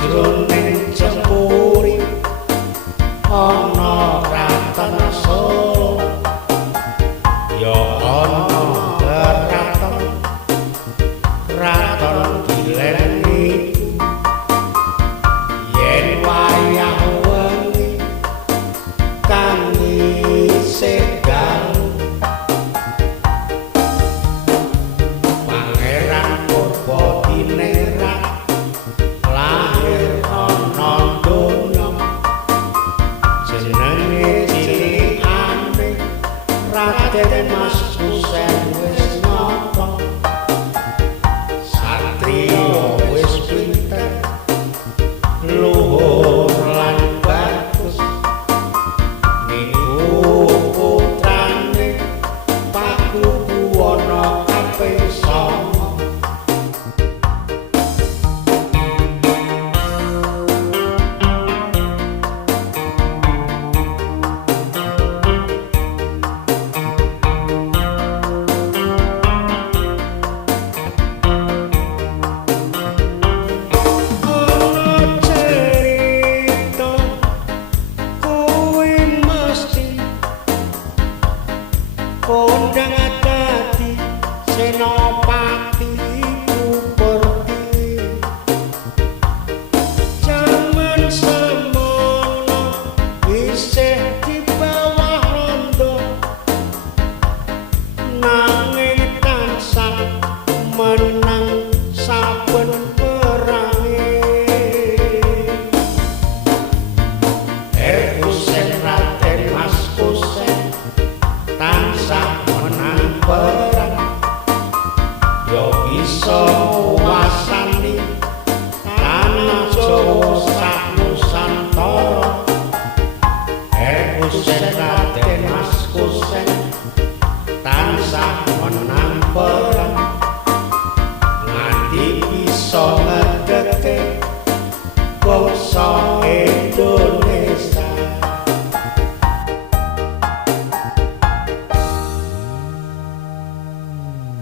sajroning cempuri ana kraton Solo ya ana kraton Gilen iku yen wayah wengi kang isih galu Pangeran Purbadiningrat lahir ana donya jenenge cilikane Raden Mas Kusen wis nyata satriya wis pinter luhur lan bagus niku putrane Pakubuwana kaping 9 kondang dadi senopati Puperti jaman semono isih di bawah rondo nanging tansah menang saben perange Kusen Raden Mas Kusen tansah menang perang ya bisa nguwasani tanah Jawa sak Nusantara Kusen Raden Mas Kusen tansah menang perang nganti bisa ngedeke bangsa